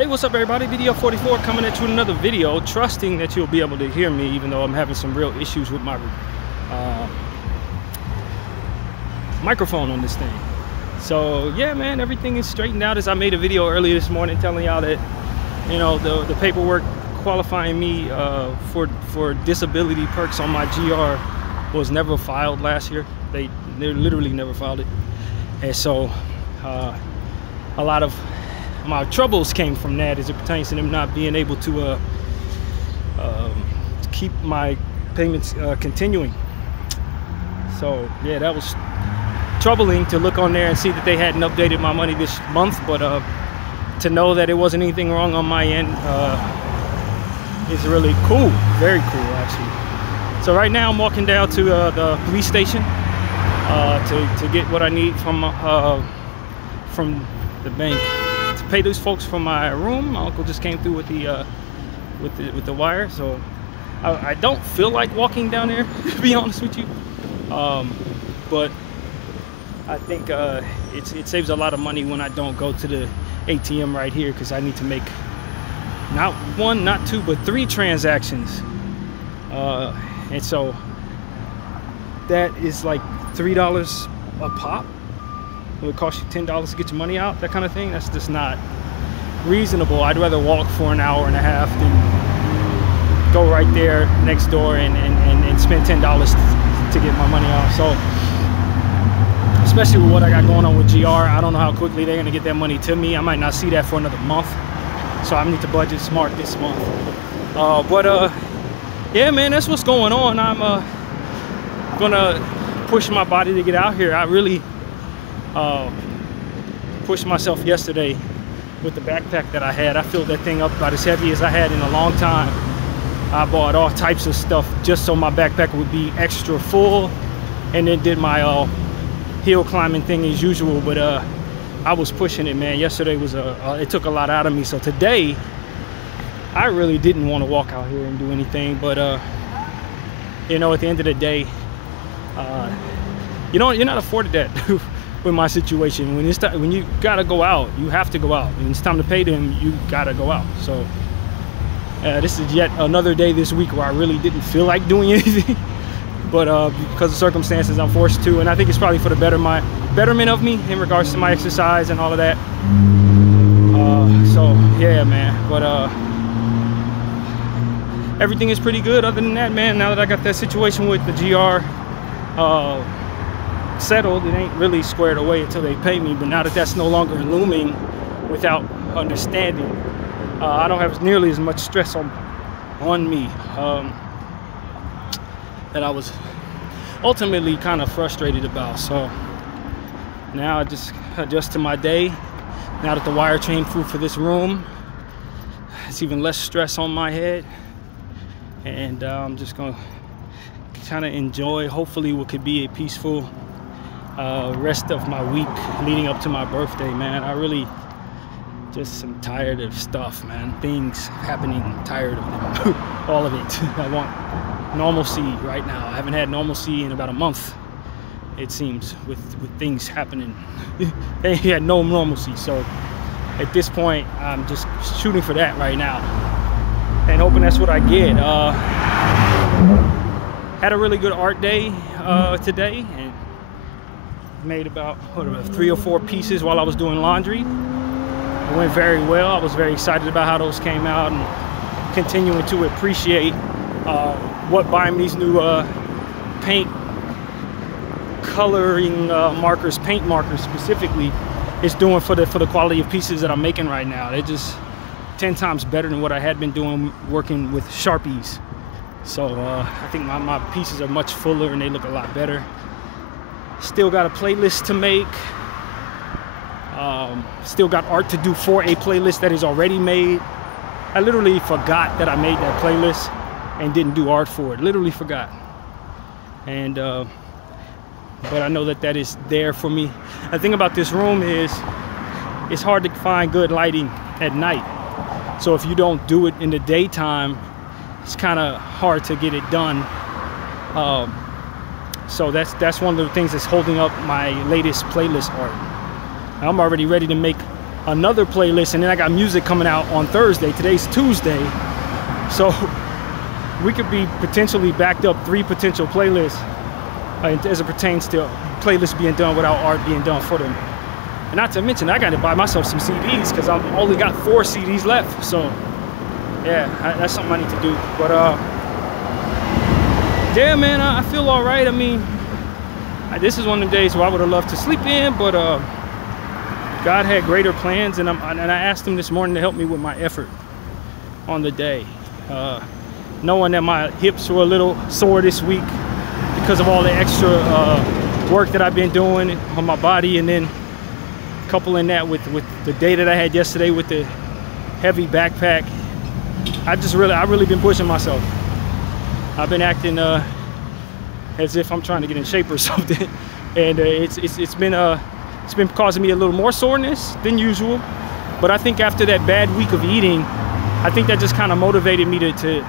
Hey, what's up everybody? Bdf 44 coming at you with another video, trusting that you'll be able to hear me even though I'm having some real issues with my microphone on this thing. So yeah, man, everything is straightened out. As I made a video earlier this morning telling y'all that, you know, the paperwork qualifying me for disability perks on my GR was never filed last year. They literally never filed it. And so a lot of my troubles came from that as it pertains to them not being able to keep my payments continuing. So yeah, that was troubling to look on there and see that they hadn't updated my money this month, but to know that it wasn't anything wrong on my end is really cool, very cool actually. So right now I'm walking down to the police station to get what I need from the bank to pay those folks for my room. My uncle just came through with the wire, so I don't feel like walking down there to be honest with you, but I think it saves a lot of money when I don't go to the ATM right here, because I need to make not one, not two, but 3 transactions, and so that is like $3 a pop. It would cost you $10 to get your money out, that kind of thing. That's just not reasonable. I'd rather walk for an hour and a half than go right there next door and spend $10 to get my money out. So especially with what I got going on with GR, I don't know how quickly they're gonna get that money to me. I might not see that for another month, so I need to budget smart this month. Yeah, man, that's what's going on. I'm gonna push my body to get out here. I really pushed myself yesterday with the backpack that I had. I filled that thing up about as heavy as I had in a long time. I bought all types of stuff just so my backpack would be extra full, and then did my hill climbing thing as usual. But I was pushing it, man. Yesterday was it took a lot out of me. So today I really didn't want to walk out here and do anything, but you know, at the end of the day, you know, you're not afforded that with my situation. When it's when you gotta go out, you have to go out. When it's time to pay them, you gotta go out. So this is yet another day this week where I really didn't feel like doing anything, but because of circumstances, I'm forced to, and I think it's probably for the betterment of me in regards to my exercise and all of that. So yeah, man. But everything is pretty good other than that, man. Now that I got that situation with the GR settled, it ain't really squared away until they pay me. But now that that's no longer looming without understanding, I don't have nearly as much stress on me that I was ultimately kind of frustrated about. So now I just adjust to my day. Now that the wire came through for this room, it's even less stress on my head, and I'm just gonna kind of enjoy hopefully what could be a peaceful rest of my week leading up to my birthday, man. I really just am tired of stuff, man. Things happening, tired of them. All of it. I want normalcy right now. I haven't had normalcy in about a month, it seems, with things happening. They had no normalcy. So at this point, I'm just shooting for that right now and hoping that's what I get. Had a really good art day today, and made about 3 or 4 pieces while I was doing laundry. It went very well. I was very excited about how those came out, and continuing to appreciate what buying these new paint coloring markers, paint markers specifically, is doing for the quality of pieces that I'm making right now. They're just 10 times better than what I had been doing working with Sharpies. So I think my pieces are much fuller and they look a lot better. Still got a playlist to make. Still got art to do for a playlist that is already made. I literally forgot that I made that playlist and didn't do art for it. Literally forgot. And but I know that is there for me. The thing about this room is it's hard to find good lighting at night. So if you don't do it in the daytime, it's kind of hard to get it done. So that's one of the things that's holding up my latest playlist art. I'm already ready to make another playlist, and then I got music coming out on Thursday. Today's Tuesday, so we could be potentially backed up 3 potential playlists as it pertains to playlists being done without art being done for them. And not to mention, I got to buy myself some CDs because I've only got 4 CDs left. So yeah, that's something I need to do. But yeah, man, I feel all right. I mean, this is one of the days where I would have loved to sleep in, but God had greater plans, and I asked him this morning to help me with my effort on the day. Knowing that my hips were a little sore this week because of all the extra work that I've been doing on my body, and then coupling that with the day that I had yesterday with the heavy backpack, I've really been pushing myself. I've been acting as if I'm trying to get in shape or something, and it's been causing me a little more soreness than usual. But I think after that bad week of eating, I think that just kind of motivated me to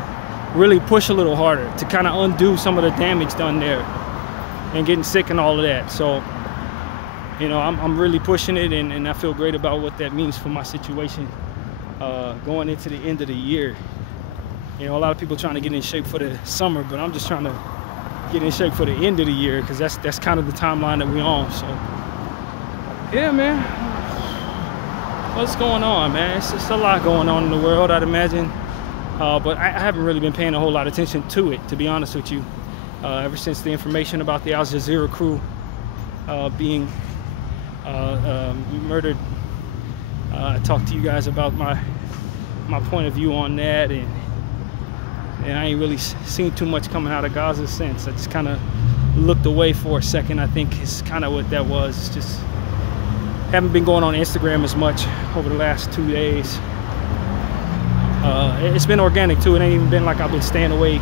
really push a little harder, to kind of undo some of the damage done there and getting sick and all of that. So, you know, I'm really pushing it, and I feel great about what that means for my situation going into the end of the year. You know, a lot of people trying to get in shape for the summer, but I'm just trying to get in shape for the end of the year, because that's kind of the timeline that we're on. So yeah, man, what's going on, man? It's just a lot going on in the world, I'd imagine, but I haven't really been paying a whole lot of attention to it, to be honest with you, ever since the information about the Al Jazeera crew being murdered. I talked to you guys about my point of view on that, and I ain't really seen too much coming out of Gaza since. I just kind of looked away for a second. I think it's kind of what that was. It's just haven't been going on Instagram as much over the last 2 days. It's been organic too. It ain't even been like I've been staying away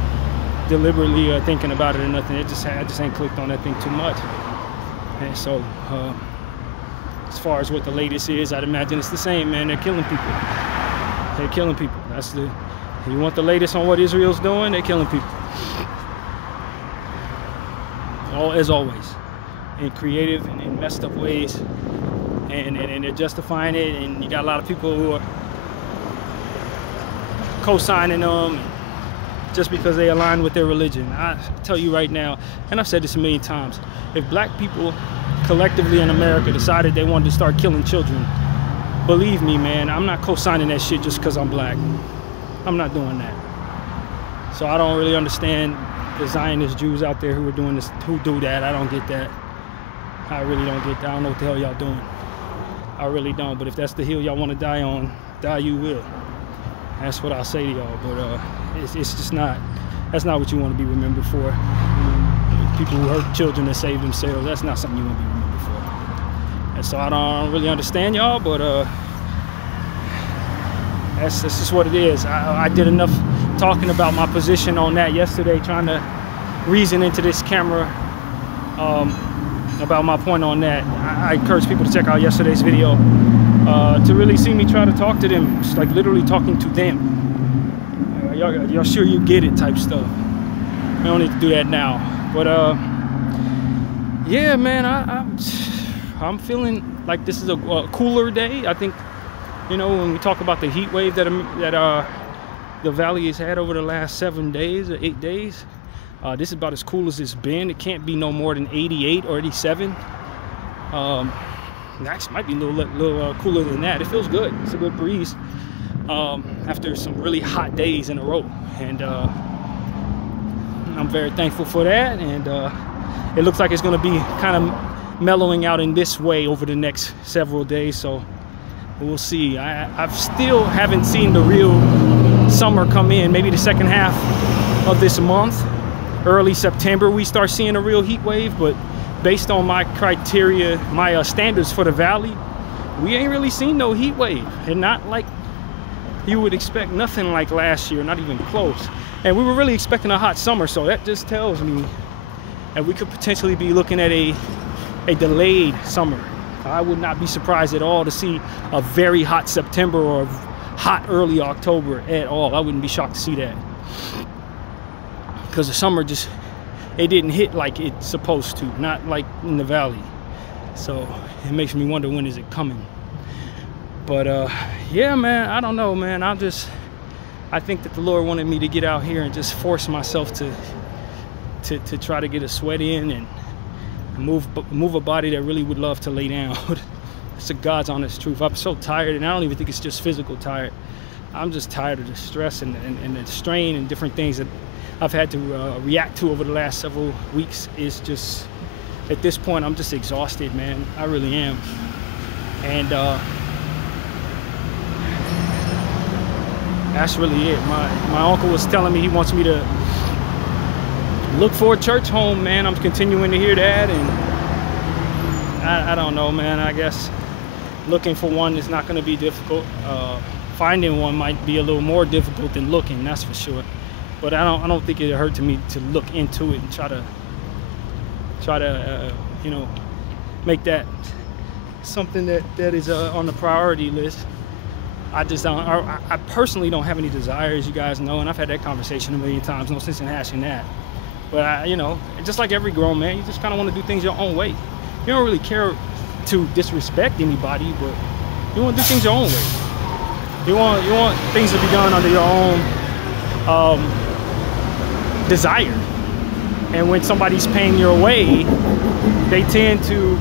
deliberately thinking about it or nothing. I just ain't clicked on that thing too much. And so as far as what the latest is, I'd imagine it's the same, man. They're killing people. They're killing people. That's the, you want the latest on what Israel's doing? They're killing people. As always, in creative and in messed up ways, and they're justifying it, and you got a lot of people who are co-signing them just because they align with their religion. I tell you right now, and I've said this a million times, if black people collectively in America decided they wanted to start killing children, believe me, man, I'm not co-signing that shit just because I'm black. I'm not doing that. So I don't really understand the Zionist Jews out there who are doing this, who do that. I don't get that. I really don't get that. I don't know what the hell y'all doing. I really don't. But if that's the hill y'all want to die on, die you will. That's what I'll say to y'all. But it's just not, that's not what you want to be remembered for. People who hurt children to save themselves, that's not something you want to be remembered for. And so I don't really understand y'all, but that's just what it is. I did enough talking about my position on that yesterday, trying to reason into this camera about my point on that. I encourage people to check out yesterday's video to really see me try to talk to them, just like literally talking to them. Y'all sure you get it type stuff. I don't need to do that now. But yeah, man, I'm feeling like this is a cooler day. I think, you know, when we talk about the heat wave that the valley has had over the last 7 days or 8 days, this is about as cool as it's been. It can't be no more than 88 or 87. Actually, might be a little cooler than that. It feels good. It's a good breeze after some really hot days in a row, and I'm very thankful for that. And it looks like it's going to be kind of mellowing out in this way over the next several days. So we'll see. I've still haven't seen the real summer come in. Maybe the second half of this month, early September, we start seeing a real heat wave. But based on my criteria, my standards for the valley, we ain't really seen no heat wave. And not like you would expect, nothing like last year, not even close. And we were really expecting a hot summer, so that just tells me that we could potentially be looking at a delayed summer. I would not be surprised at all to see a very hot September or hot early October at all. I wouldn't be shocked to see that, because the summer just, it didn't hit like it's supposed to, not like in the valley. So it makes me wonder, when is it coming? But yeah, man, I don't know, man. I think that the Lord wanted me to get out here and just force myself to try to get a sweat in and move a body that really would love to lay down. It's a God's honest truth. I'm so tired, and I don't even think it's just physical tired. I'm just tired of the stress and the strain and different things that I've had to react to over the last several weeks. Is just, at this point, I'm just exhausted, man. I really am. And that's really it. My uncle was telling me he wants me to look for a church home, man. I'm continuing to hear that, and I don't know, man. I guess looking for one is not going to be difficult. Finding one might be a little more difficult than looking, that's for sure. But I don't think it hurt to me to look into it and try to you know, make that something that is on the priority list. I just don't. I personally don't have any desires, you guys know, and I've had that conversation a million times. No sense in hashing that. But you know, just like every grown man, you just kind of want to do things your own way. You don't really care to disrespect anybody, but you want to do things your own way. You want things to be done under your own desire. And when somebody's paying your way, they tend to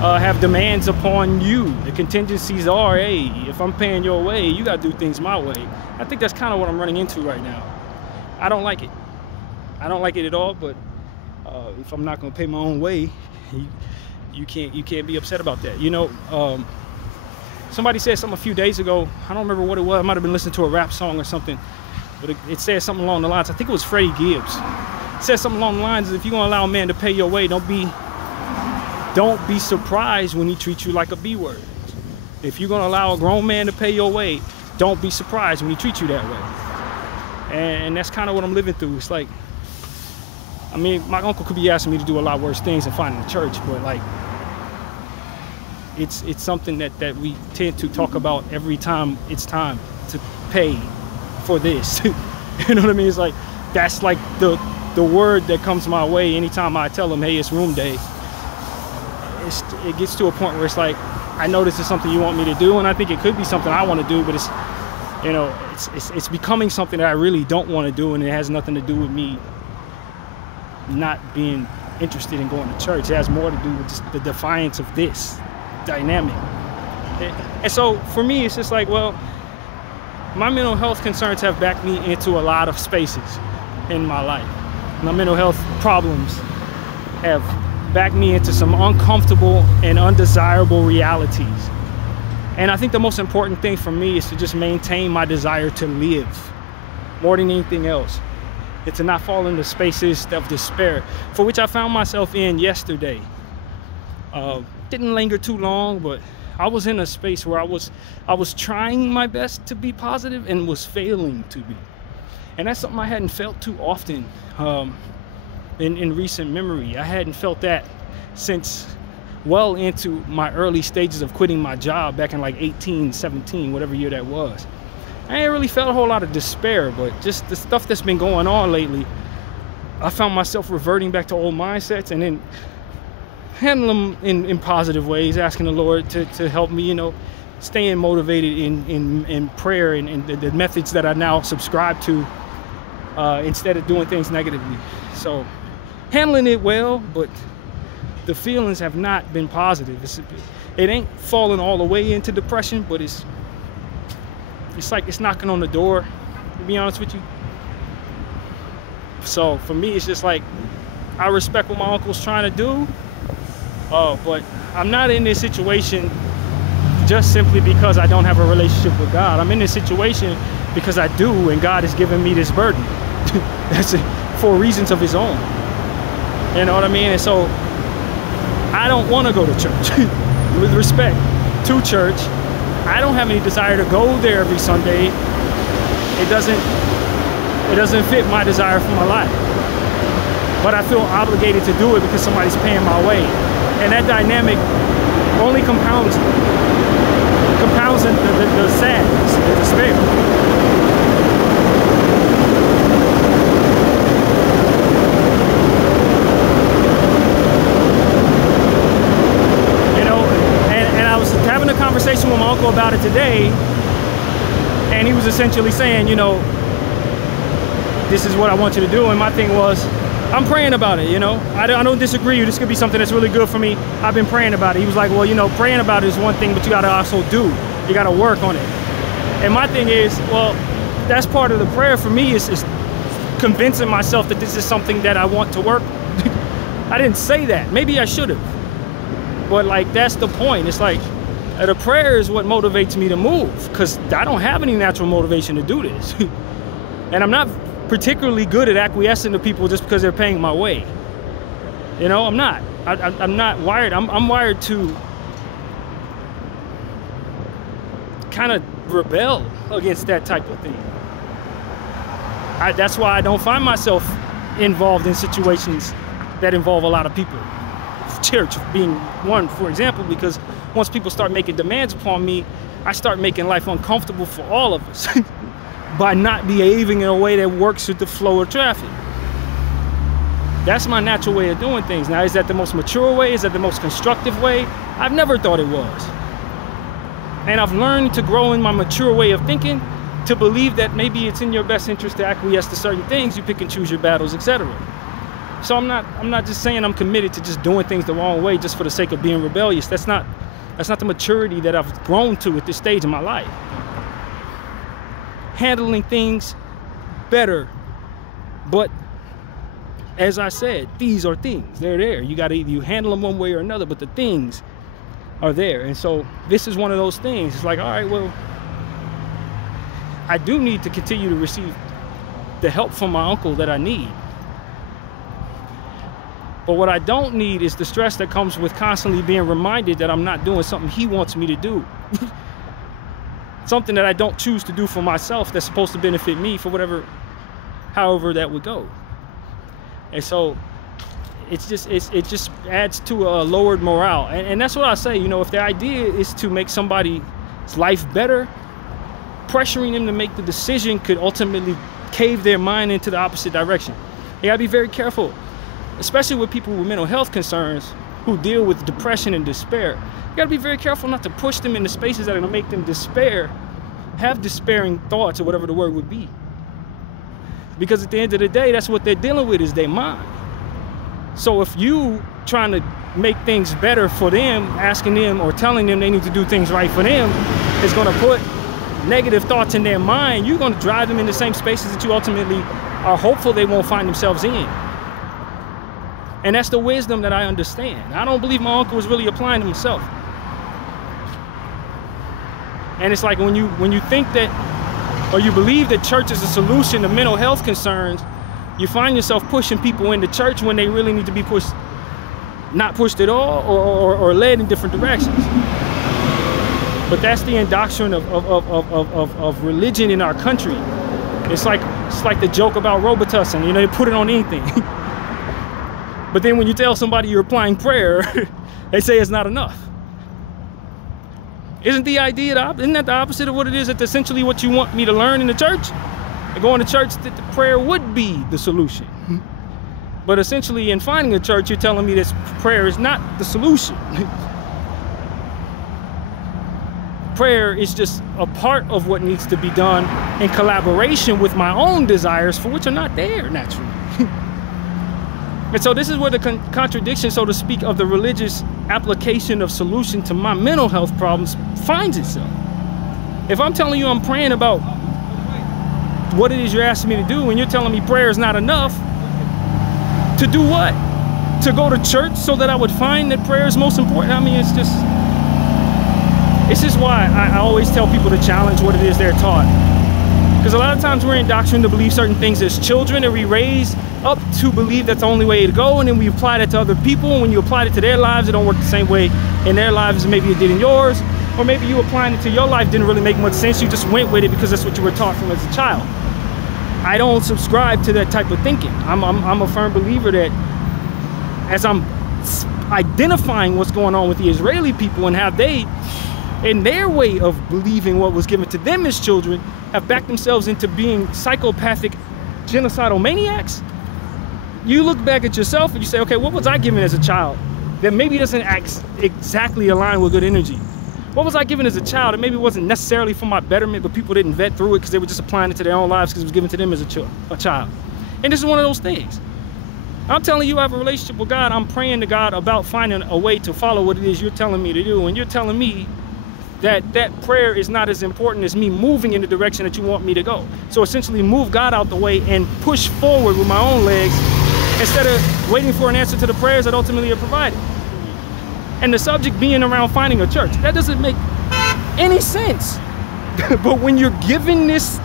have demands upon you. The contingencies are, hey, if I'm paying your way, you got to do things my way. I think that's kind of what I'm running into right now. I don't like it. I don't like it at all, but if I'm not going to pay my own way, you can't be upset about that. You know, somebody said something a few days ago. I don't remember what it was. I might have been listening to a rap song or something, but it said something along the lines. I think it was Freddie Gibbs. It said something along the lines: if you're going to allow a man to pay your way, don't be surprised when he treats you like a B word. If you're going to allow a grown man to pay your way, don't be surprised when he treats you that way. And that's kind of what I'm living through. It's like, I mean, my uncle could be asking me to do a lot worse things than finding a church, but like, it's something that we tend to talk about every time it's time to pay for this. You know what I mean? It's like, that's like the word that comes my way anytime I tell them, hey, it's room day. It gets to a point where it's like, I know this is something you want me to do, and I think it could be something I want to do, but it's, you know, it's becoming something that I really don't want to do, and it has nothing to do with me not being interested in going to church. It has more to do with just the defiance of this dynamic. And so for me, it's just like, well, my mental health concerns have backed me into a lot of spaces in my life. My mental health problems have backed me into some uncomfortable and undesirable realities. And I think the most important thing for me is to just maintain my desire to live more than anything else. And to not fall into spaces of despair, for which I found myself in yesterday. Didn't linger too long, but I was in a space where I was trying my best to be positive and was failing to be. And that's something I hadn't felt too often in recent memory. I hadn't felt that since well into my early stages of quitting my job back in like 18, 17, whatever year that was. I ain't really felt a whole lot of despair, but just the stuff that's been going on lately, I found myself reverting back to old mindsets and then handling them in positive ways, asking the Lord to help me, you know, staying motivated in prayer and the methods that I now subscribe to instead of doing things negatively. So handling it well, but the feelings have not been positive. It ain't falling all the way into depression, but it's like it's knocking on the door, to be honest with you. So for me, it's just like, I respect what my uncle's trying to do, but I'm not in this situation just simply because I don't have a relationship with God. I'm in this situation because I do, and God has given me this burden. That's it, for reasons of his own. You know what I mean? And so I don't want to go to church. With respect to church, I don't have any desire to go there every Sunday. It doesn't fit my desire for my life. But I feel obligated to do it because somebody's paying my way. And that dynamic only compounds the sadness, the despair. Conversation with my uncle about it today, and he was essentially saying, you know, this is what I want you to do. And my thing was, I'm praying about it, you know. I don't disagree. This could be something that's really good for me. I've been praying about it. He was like, well, you know, praying about it is one thing, but you got to also do. You got to work on it. And my thing is, well, that's part of the prayer for me is convincing myself that this is something that I want to work. I didn't say that. Maybe I should have. But like, that's the point. It's like, the prayer is what motivates me to move, because I don't have any natural motivation to do this. And I'm not particularly good at acquiescing to people just because they're paying my way. You know, I'm not. I'm not wired. I'm wired to kind of rebel against that type of thing. That's why I don't find myself involved in situations that involve a lot of people. Church being one, for example, because once people start making demands upon me, I start making life uncomfortable for all of us by not behaving in a way that works with the flow of traffic. That's my natural way of doing things. Now, is that the most mature way? Is that the most constructive way? I've never thought it was. And I've learned to grow in my mature way of thinking, to believe that maybe it's in your best interest to acquiesce to certain things. You pick and choose your battles, etc. So I'm not just saying I'm committed to just doing things the wrong way just for the sake of being rebellious. That's not the maturity that I've grown to at this stage in my life. Handling things better. But as I said, these are things. They're there. You got to either you handle them one way or another, but the things are there. And so this is one of those things. It's like, all right, well, I do need to continue to receive the help from my uncle that I need. But what I don't need is the stress that comes with constantly being reminded that I'm not doing something he wants me to do. Something that I don't choose to do for myself that's supposed to benefit me for however that would go. And so it just adds to a lowered morale. And that's what I say, you know, if the idea is to make somebody's life better, pressuring them to make the decision could ultimately cave their mind into the opposite direction. You gotta be very careful, especially with people with mental health concerns who deal with depression and despair. You gotta be very careful not to push them into spaces that are gonna make them despair, have despairing thoughts or whatever the word would be. Because at the end of the day, that's what they're dealing with, is their mind. So if you trying to make things better for them, asking them or telling them they need to do things right for them, is gonna put negative thoughts in their mind, you're gonna drive them in the same spaces that you ultimately are hopeful they won't find themselves in. And that's the wisdom that I understand. I don't believe my uncle was really applying to himself. And it's like when you think that, or you believe that church is a solution to mental health concerns, you find yourself pushing people into church when they really need to be pushed, not pushed at all, or led in different directions. But that's the indoctrination of religion in our country. It's like the joke about Robitussin, you know, they put it on anything. But then when you tell somebody you're applying prayer, they say it's not enough. Isn't that the opposite of what it is? That's essentially what you want me to learn in the church? And going to church, that the prayer would be the solution. But essentially in finding a church, you're telling me that prayer is not the solution. Prayer is just a part of what needs to be done in collaboration with my own desires, for which are not there naturally. And so this is where the contradiction, so to speak, of the religious application of solution to my mental health problems finds itself. If I'm telling you I'm praying about what it is you're asking me to do, and you're telling me prayer is not enough, to do what? To go to church so that I would find that prayer is most important? I mean, it's just why I always tell people to challenge what it is they're taught. Because a lot of times we're indoctrinated to believe certain things as children, and we raise up to believe that's the only way to go, and then we apply that to other people, and when you apply it to their lives, it don't work the same way in their lives as maybe it did in yours, or maybe you applying it to your life didn't really make much sense, you just went with it because that's what you were taught from as a child. I don't subscribe to that type of thinking. I'm a firm believer that as I'm identifying what's going on with the Israeli people and how they, in their way of believing what was given to them as children, have backed themselves into being psychopathic, genocidal maniacs, you look back at yourself and you say, okay, what was I given as a child that maybe doesn't exactly align with good energy? What was I given as a child? And maybe it wasn't necessarily for my betterment, but people didn't vet through it because they were just applying it to their own lives because it was given to them as a child. And this is one of those things. I'm telling you I have a relationship with God. I'm praying to God about finding a way to follow what it is you're telling me to do. And you're telling me that that prayer is not as important as me moving in the direction that you want me to go. So essentially move God out the way and push forward with my own legs instead of waiting for an answer to the prayers that ultimately are provided. And the subject being around finding a church, that doesn't make any sense. But when you're given this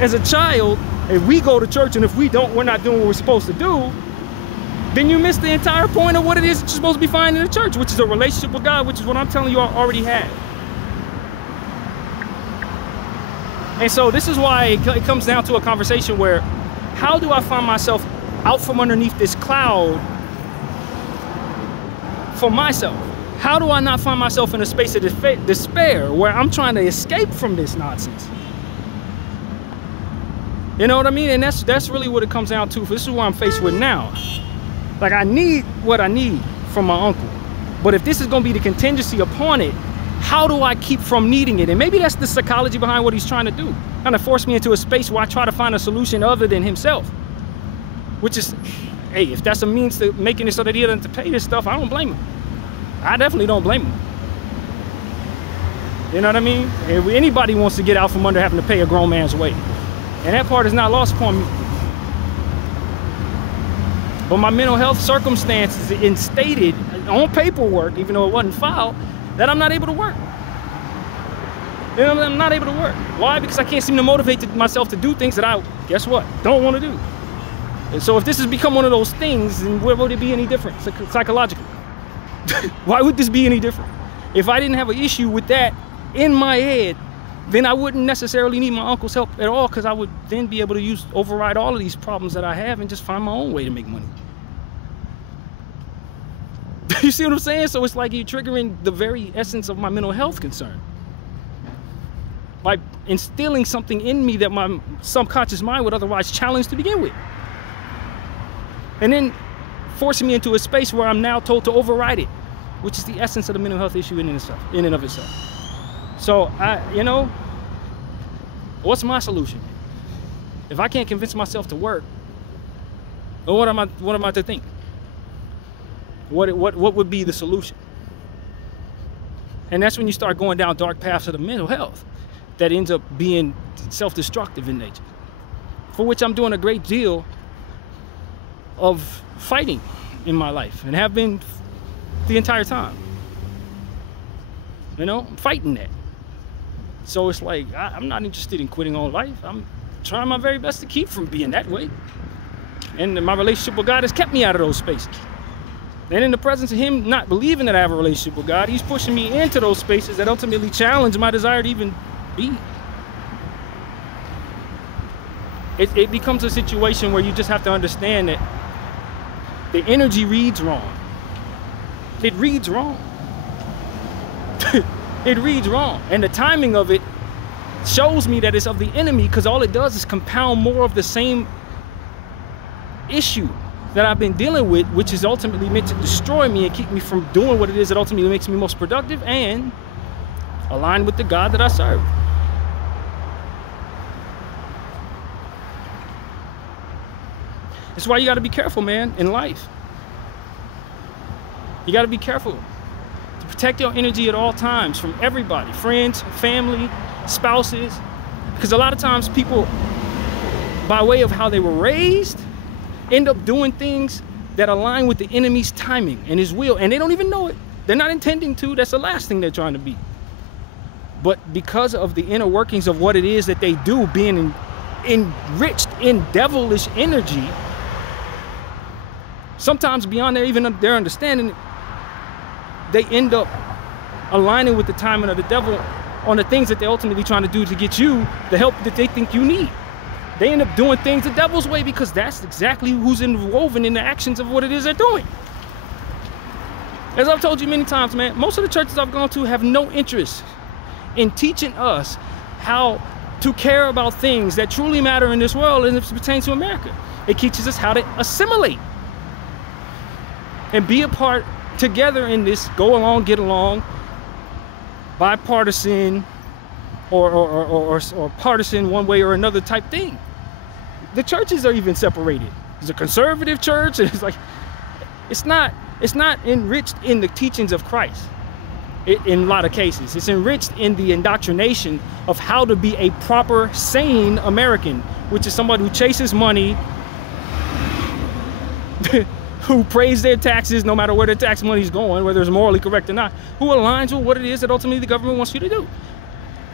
as a child, if we go to church and if we don't, we're not doing what we're supposed to do, then you miss the entire point of what it is that you're supposed to be finding in a church, which is a relationship with God, which is what I'm telling you I already have. And so this is why it comes down to a conversation where, how do I find myself out from underneath this cloud for myself? How do I not find myself in a space of despair where I'm trying to escape from this nonsense? You know what I mean? And that's really what it comes down to. This is what I'm faced with now. Like, I need what I need from my uncle. But if this is going to be the contingency upon it, how do I keep from needing it? And maybe that's the psychology behind what he's trying to do. Kind of force me into a space where I try to find a solution other than himself. Which is, hey, if that's a means to making it so that he doesn't have to pay this stuff, I don't blame him. I definitely don't blame him. You know what I mean? If anybody wants to get out from under having to pay a grown man's way. And that part is not lost upon me. But my mental health circumstances instated on paperwork, even though it wasn't filed, that I'm not able to work. You know, I'm not able to work. Why? Because I can't seem to motivate myself to do things that I, guess what, don't want to do. And so if this has become one of those things, then where would it be any different psychologically? Why would this be any different? If I didn't have an issue with that in my head, then I wouldn't necessarily need my uncle's help at all, because I would then be able to override all of these problems that I have and just find my own way to make money. You see what I'm saying? So it's like you're triggering the very essence of my mental health concern by instilling something in me that my subconscious mind would otherwise challenge to begin with. And then forcing me into a space where I'm now told to override it, which is the essence of the mental health issue in and of itself. So, you know, what's my solution? If I can't convince myself to work, well, what am I to think? What would be the solution? And that's when you start going down dark paths of the mental health that ends up being self-destructive in nature, for which I'm doing a great deal of fighting in my life and have been the entire time. You know, I'm fighting that. So it's like, I'm not interested in quitting on life. I'm trying my very best to keep from being that way. And my relationship with God has kept me out of those spaces. And in the presence of him not believing that I have a relationship with God, he's pushing me into those spaces that ultimately challenge my desire to even be. It becomes a situation where you just have to understand that the energy reads wrong. It reads wrong. It reads wrong. And the timing of it shows me that it's of the enemy, because all it does is compound more of the same issue that I've been dealing with, which is ultimately meant to destroy me and keep me from doing what it is that ultimately makes me most productive and aligned with the God that I serve. That's why you got to be careful, man, in life. You got to be careful to protect your energy at all times from everybody, friends, family, spouses, because a lot of times people, by way of how they were raised, end up doing things that align with the enemy's timing and his will, and they don't even know it. They're not intending to. That's the last thing they're trying to be. But because of the inner workings of what it is that they do, being enriched in devilish energy, sometimes beyond their understanding, they end up aligning with the timing of the devil on the things that they're ultimately trying to do to get you the help that they think you need. They end up doing things the devil's way because that's exactly who's inwoven in the actions of what it is they're doing. As I've told you many times, man, most of the churches I've gone to have no interest in teaching us how to care about things that truly matter in this world and it pertains to America. It teaches us how to assimilate and be a part together in this go along, get along, bipartisan or partisan one way or another type thing. The churches are even separated. There's a conservative church, and it's not enriched in the teachings of Christ. In a lot of cases, it's enriched in the indoctrination of how to be a proper, sane American, which is somebody who chases money, who pays their taxes no matter where their tax money is going, whether it's morally correct or not, who aligns with what it is that ultimately the government wants you to do.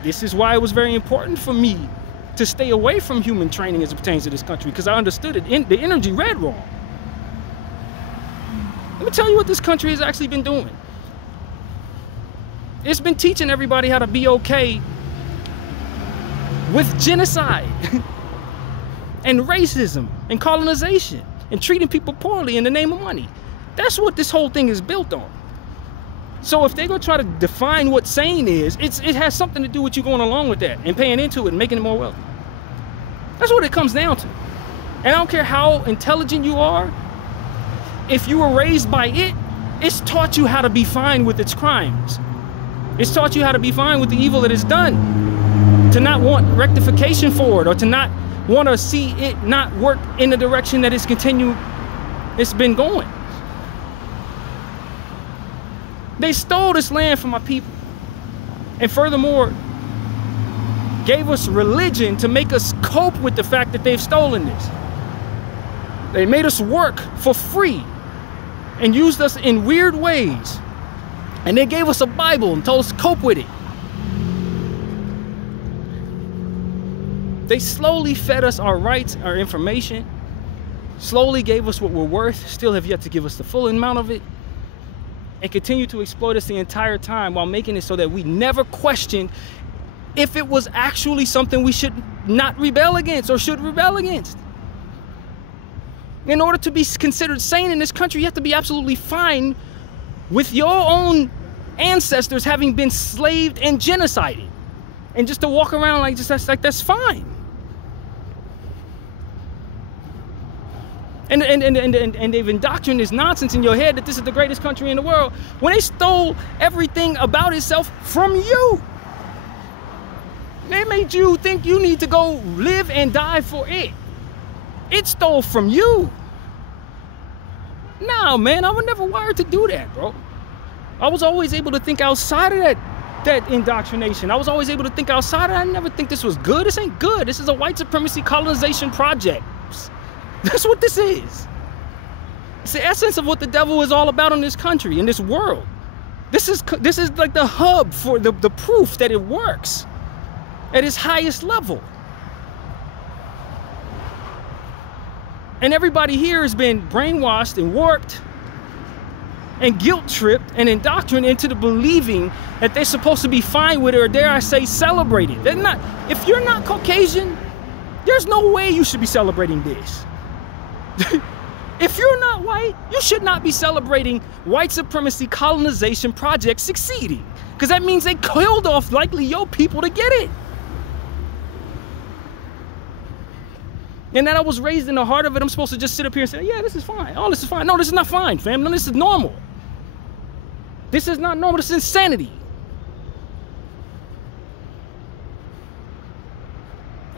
This is why it was very important for me to stay away from human training as it pertains to this country, because I understood it. The energy read wrong. Let me tell you what this country has actually been doing. It's been teaching everybody how to be okay with genocide and racism and colonization and treating people poorly in the name of money. That's what this whole thing is built on. So if they're gonna try to define what sane is, it has something to do with you going along with that and paying into it and making it more wealthy. That's what it comes down to. And I don't care how intelligent you are, if you were raised by it, it's taught you how to be fine with its crimes. It's taught you how to be fine with the evil that is done, to not want rectification for it, or to not want to see it not work in the direction that it's been going. They stole this land from my people, and furthermore gave us religion to make us cope with the fact that they've stolen this. They made us work for free and used us in weird ways. And they gave us a Bible and told us to cope with it. They slowly fed us our rights, our information, slowly gave us what we're worth, still have yet to give us the full amount of it, and continue to exploit us the entire time while making it so that we never questioned if it was actually something we should not rebel against or should rebel against. In order to be considered sane in this country, you have to be absolutely fine with your own ancestors having been slaved and genocided, and just to walk around like that's fine. And they've indoctrinated this nonsense in your head that this is the greatest country in the world when they stole everything about itself from you. They made you think you need to go live and die for it. It stole from you. Nah, man, I was never wired to do that, bro. I was always able to think outside of that indoctrination. I was always able to think outside of that. I never think this was good. This ain't good. This is a white supremacy colonization project. That's what this is. It's the essence of what the devil is all about in this country, in this world. This is like the hub for the proof that it works at its highest level. And everybody here has been brainwashed and warped and guilt-tripped and indoctrinated into the believing that they're supposed to be fine with it, or dare I say celebrate it. They're not. If you're not Caucasian, there's no way you should be celebrating this. If you're not white, you should not be celebrating white supremacy colonization projects succeeding, because that means they killed off likely your people to get it. And that I was raised in the heart of it, I'm supposed to just sit up here and say, yeah, this is fine. Oh, this is fine. No, this is not fine, fam. No, this is normal. This is not normal. This is insanity.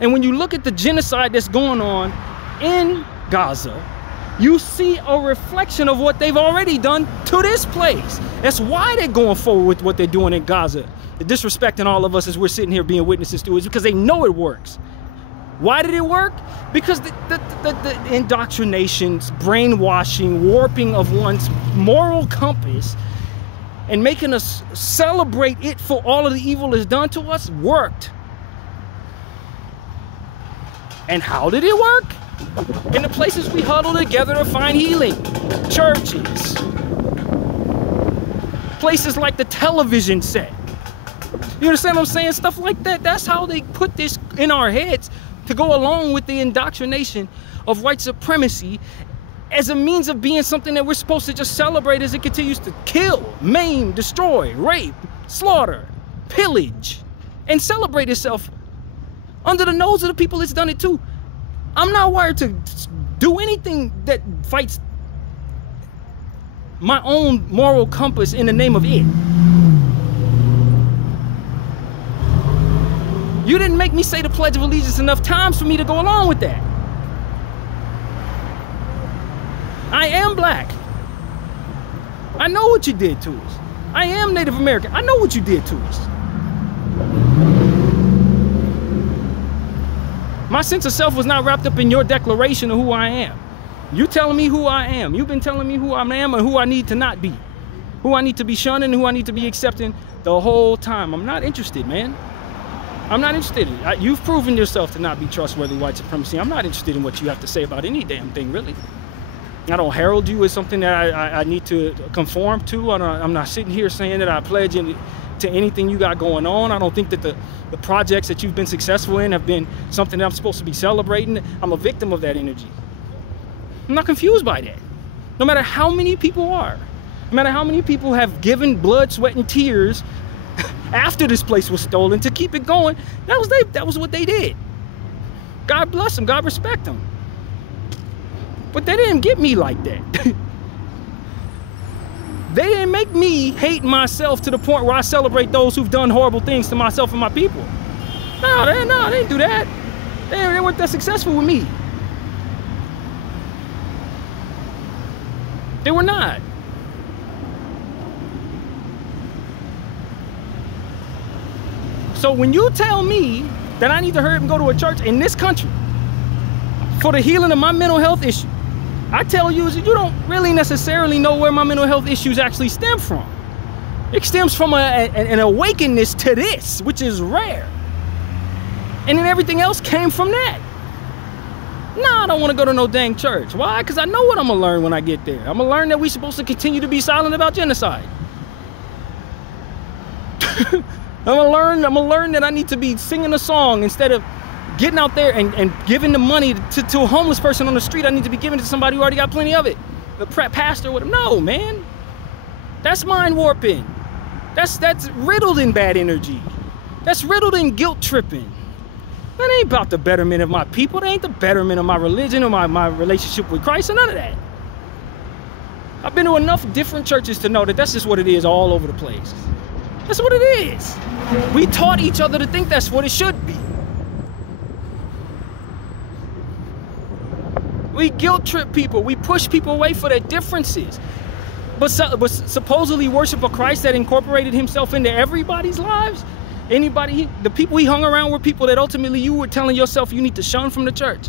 And when you look at the genocide that's going on in Gaza, you see a reflection of what they've already done to this place. That's why they're going forward with what they're doing in Gaza. They're disrespecting all of us as we're sitting here being witnesses to it, because they know it works. Why did it work? Because the indoctrinations, brainwashing, warping of one's moral compass, and making us celebrate it for all of the evil that's done to us worked. And how did it work? In the places we huddle together to find healing. Churches. Places like the television set. You understand what I'm saying? Stuff like that. That's how they put this in our heads, to go along with the indoctrination of white supremacy as a means of being something that we're supposed to just celebrate as it continues to kill, maim, destroy, rape, slaughter, pillage, and celebrate itself under the nose of the people it's done it to. I'm not wired to do anything that fights my own moral compass in the name of it. You didn't make me say the Pledge of Allegiance enough times for me to go along with that. I am black. I know what you did to us. I am Native American. I know what you did to us. My sense of self was not wrapped up in your declaration of who I am. You telling me who I am. You've been telling me who I am and who I need to not be. Who I need to be shunning and who I need to be accepting the whole time. I'm not interested, man. I'm not interested in it. You've proven yourself to not be trustworthy, white supremacy. I'm not interested in what you have to say about any damn thing, really. I don't herald you as something that I need to conform to. I'm not sitting here saying that I pledge to anything you got going on. I don't think that the projects that you've been successful in have been something that I'm supposed to be celebrating. I'm a victim of that energy. I'm not confused by that. No matter how many people are, no matter how many people have given blood, sweat, and tears after this place was stolen to keep it going, that was what they did. God bless them. God respect them. But they didn't get me like that. They didn't make me hate myself to the point where I celebrate those who've done horrible things to myself and my people. No, they didn't do that. They weren't that successful with me. They were not. So when you tell me that I need to hurry up and go to a church in this country for the healing of my mental health issue, I tell you, you don't really necessarily know where my mental health issues actually stem from. It stems from an awakeness to this, which is rare. And then everything else came from that. No, I don't want to go to no dang church. Why? Because I know what I'm going to learn when I get there. I'm going to learn that we're supposed to continue to be silent about genocide. I'm going to learn that I need to be singing a song instead of getting out there and giving the money to a homeless person on the street. I need to be giving it to somebody who already got plenty of it. The pastor with him. No, man. That's mind warping. That's riddled in bad energy. That's riddled in guilt tripping. That ain't about the betterment of my people. That ain't the betterment of my religion or my relationship with Christ or none of that. I've been to enough different churches to know that that's just what it is all over the place. That's what it is. We taught each other to think that's what it should be. We guilt trip people. We push people away for their differences. But supposedly worship a Christ that incorporated himself into everybody's lives. The people he hung around were people that ultimately you were telling yourself you need to shun from the church.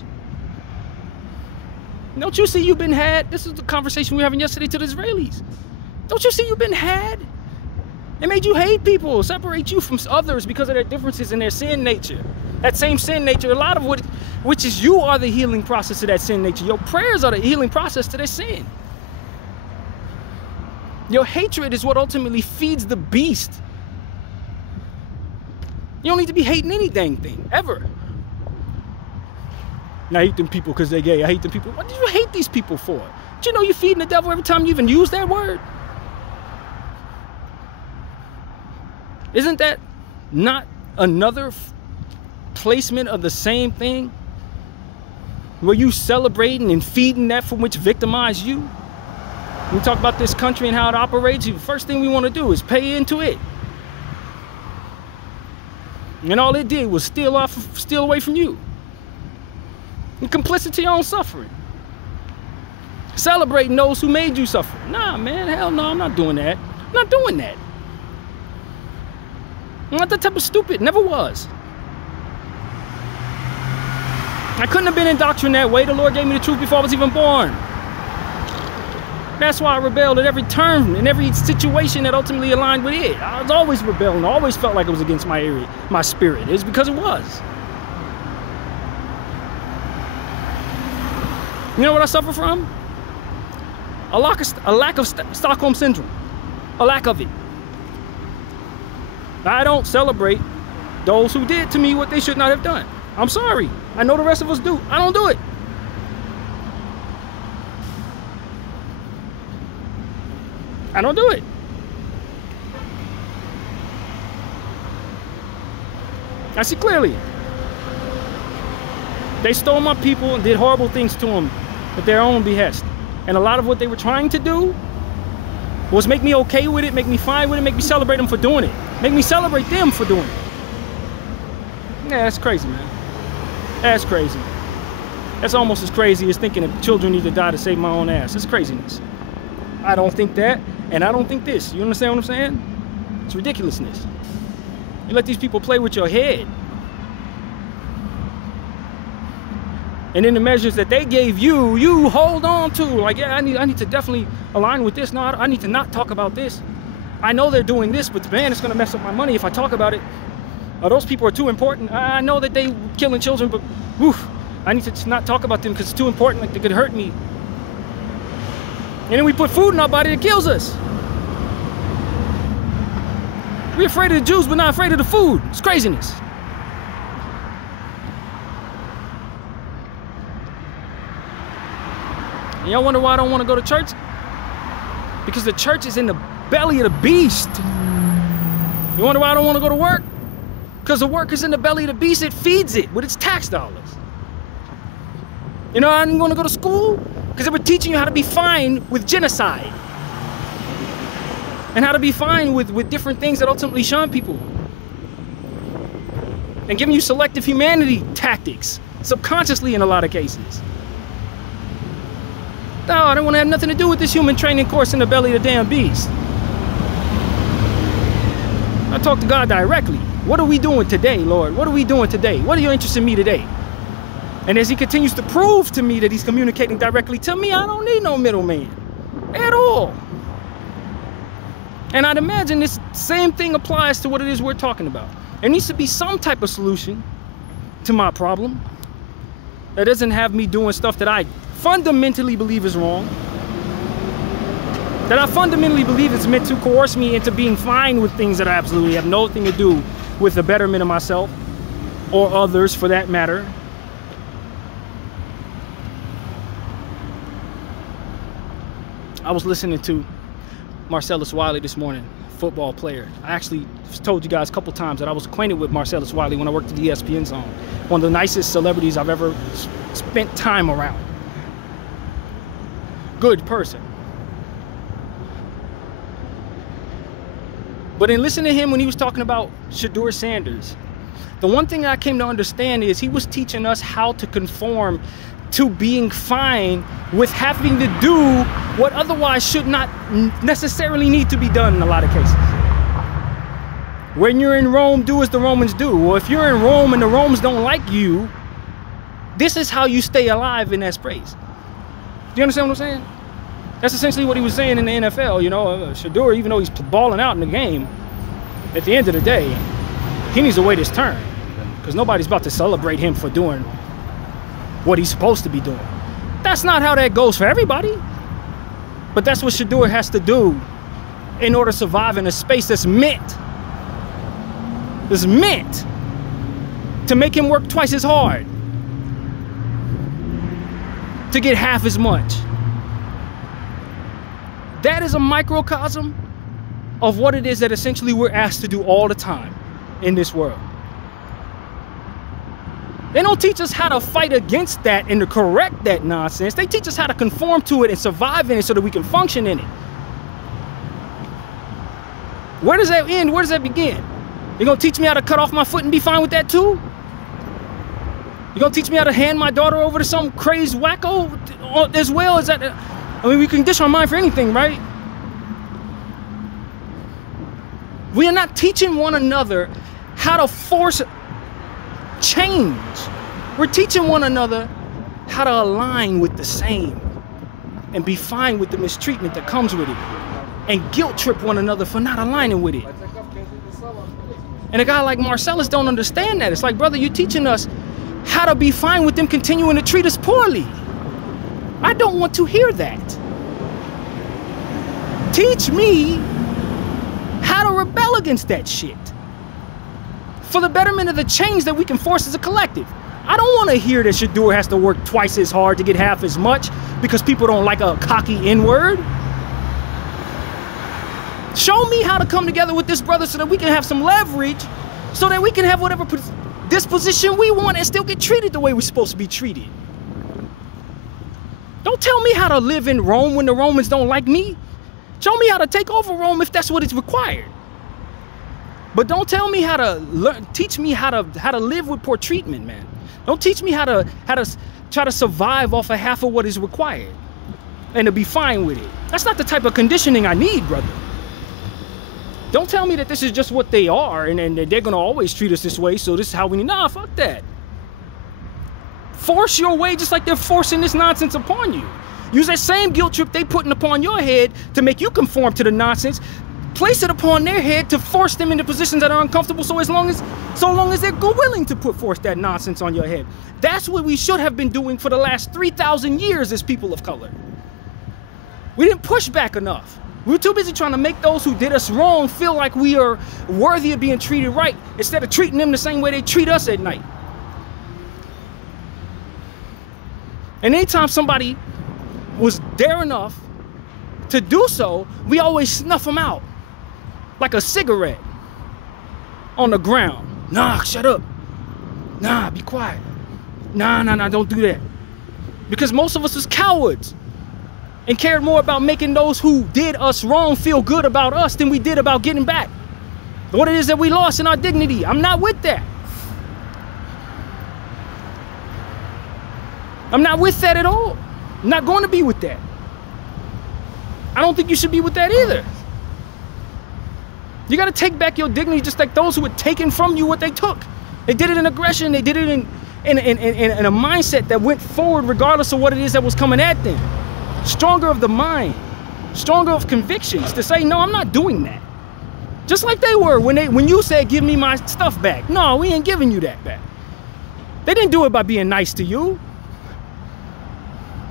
Don't you see you've been had? This is the conversation we were having yesterday to the Israelis. Don't you see you've been had? It made you hate people, separate you from others because of their differences in their sin nature. That same sin nature, a lot of which is you are the healing process of that sin nature. Your prayers are the healing process to their sin. Your hatred is what ultimately feeds the beast. You don't need to be hating any dang thing, ever. And I hate them people because they're gay. I hate them people. What do you hate these people for? Do you know you're feeding the devil every time you even use that word? Isn't that not another placement of the same thing? Where you celebrating and feeding that from which victimize you? We talk about this country and how it operates. The first thing we want to do is pay into it. And all it did was steal away from you. And complicit to your own suffering. Celebrating those who made you suffer. Nah, man, hell no, I'm not doing that. I'm not doing that. I'm not that type of stupid, never was. I couldn't have been indoctrinated that way. The Lord gave me the truth before I was even born. That's why I rebelled at every turn, in every situation that ultimately aligned with it. I was always rebelling. I always felt like it was against my spirit. It was because it was. You know what I suffer from? A lack of Stockholm Syndrome. A lack of it. I don't celebrate those who did to me what they should not have done. I'm sorry. I know the rest of us do. I don't do it. I don't do it. I see clearly. They stole my people and did horrible things to them at their own behest. And a lot of what they were trying to do was make me okay with it, make me fine with it, make me celebrate them for doing it. Make me celebrate them for doing it. Yeah, that's crazy, man. That's crazy. That's almost as crazy as thinking that children need to die to save my own ass. It's craziness. I don't think that, and I don't think this. You understand what I'm saying? It's ridiculousness. You let these people play with your head. And then the measures that they gave you, you hold on to. Like, yeah, I need to definitely align with this. No, I need to not talk about this. I know they're doing this, but man, it's gonna mess up my money if I talk about it. Those people are too important. I know that they killing children, but woof, I need to not talk about them because it's too important, like they could hurt me. And then we put food in our body that kills us. We're afraid of the Jews, but not afraid of the food. It's craziness. And y'all wonder why I don't want to go to church? Because the church is in the belly of the beast. You wonder why I don't want to go to work? Because the work is in the belly of the beast. It feeds it with its tax dollars. You know, I didn't want to go to school because they were teaching you how to be fine with genocide. And how to be fine with different things that ultimately shun people. And giving you selective humanity tactics, subconsciously in a lot of cases. No, I don't want to have nothing to do with this human training course in the belly of the damn beast. I talk to God directly. What are we doing today, Lord? What are we doing today? What are your interests in me today? And as he continues to prove to me that he's communicating directly to me, I don't need no middleman at all. And I'd imagine this same thing applies to what it is we're talking about. There needs to be some type of solution to my problem that doesn't have me doing stuff that I fundamentally believe is wrong, that I fundamentally believe is meant to coerce me into being fine with things that I absolutely have nothing to do with the betterment of myself or others for that matter. I was listening to Marcellus Wiley this morning, football player. I actually told you guys a couple times that I was acquainted with Marcellus Wiley when I worked at the ESPN Zone. One of the nicest celebrities I've ever spent time around. Good person. But in listening to him when he was talking about Shedeur Sanders, the one thing I came to understand is he was teaching us how to conform to being fine with having to do what otherwise should not necessarily need to be done in a lot of cases. When you're in Rome, do as the Romans do. Well, if you're in Rome and the Romans don't like you, this is how you stay alive in that space. Do you understand what I'm saying? That's essentially what he was saying in the NFL. You know, Shedeur, even though he's balling out in the game, at the end of the day, he needs to wait his turn because nobody's about to celebrate him for doing what he's supposed to be doing. That's not how that goes for everybody. But that's what Shedeur has to do in order to survive in a space that's meant to make him work twice as hard, to get half as much. That is a microcosm of what it is that essentially we're asked to do all the time in this world. They don't teach us how to fight against that and to correct that nonsense. They teach us how to conform to it and survive in it so that we can function in it. Where does that end? Where does that begin? You're gonna teach me how to cut off my foot and be fine with that too? You're gonna teach me how to hand my daughter over to some crazed wacko as well? Is that, I mean, we can condition our mind for anything, right? We are not teaching one another how to force change. We're teaching one another how to align with the same and be fine with the mistreatment that comes with it and guilt trip one another for not aligning with it. And a guy like Marcellus don't understand that. It's like, brother, you're teaching us how to be fine with them continuing to treat us poorly. I don't want to hear that. Teach me how to rebel against that shit for the betterment of the change that we can force as a collective. I don't want to hear that Shedeur has to work twice as hard to get half as much because people don't like a cocky N-word. Show me how to come together with this brother so that we can have some leverage, so that we can have whatever disposition we want and still get treated the way we're supposed to be treated. Don't tell me how to live in Rome when the Romans don't like me. Show me how to take over Rome if that's what is required. But don't tell me how to learn. Teach me how to live with poor treatment, man. Don't teach me how to try to survive off of half of what is required and to be fine with it. That's not the type of conditioning I need, brother. Don't tell me that this is just what they are and they're gonna always treat us this way, so this is how we need. Nah, fuck that. Force your way just like they're forcing this nonsense upon you. Use that same guilt trip they putting upon your head to make you conform to the nonsense. Place it upon their head to force them into positions that are uncomfortable, so long as they're willing to force that nonsense on your head. That's what we should have been doing for the last 3,000 years as people of color. We didn't push back enough. We were too busy trying to make those who did us wrong feel like we are worthy of being treated right, instead of treating them the same way they treat us at night. And anytime somebody was dare enough to do so, we always snuff them out like a cigarette on the ground. Nah, shut up. Nah, be quiet. Nah, don't do that. Because most of us is cowards and cared more about making those who did us wrong feel good about us than we did about getting back what it is that we lost in our dignity. I'm not with that. I'm not with that at all. I'm not going to be with that. I don't think you should be with that either. You got to take back your dignity just like those who had taken from you what they took. They did it in aggression. They did it in a mindset that went forward regardless of what it is that was coming at them. Stronger of the mind, stronger of convictions to say, no, I'm not doing that. Just like they were when you said, give me my stuff back. No, we ain't giving you that back. They didn't do it by being nice to you.